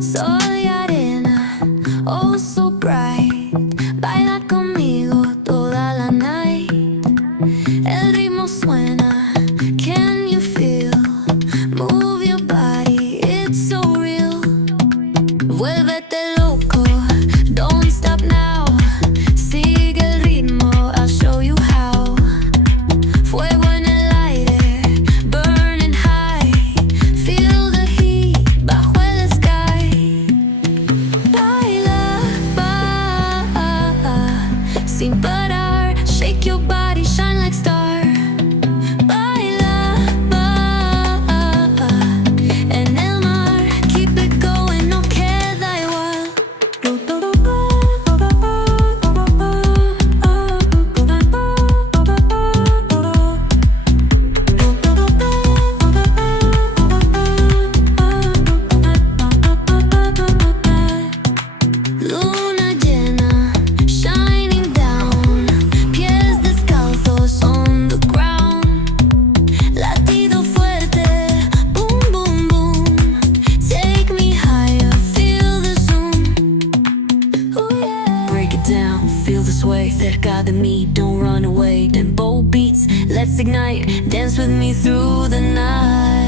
Sol y arena, oh so bright. Baila conmigo toda la night. El ritmo suena, can you feel? Move your body, it's so real. Vuélvete loco, don't stop now. Sigue el ritmo, I'll show you how. Fuego en el aire, burning high. Feel the heat bajo el sky. Baila, sin parar. Shake your body, shine like star. Baila, en el mar. Keep it going, no queda igual. Luna llena, shining down. Pies descalzos on the ground. Latido fuerte, boom, boom, boom. Take me higher, feel the zoom. Oh yeah. Break it down, feel the sway. Cerca de mí, don't run away. Tempo beats, let's ignite. Dance with me through the night.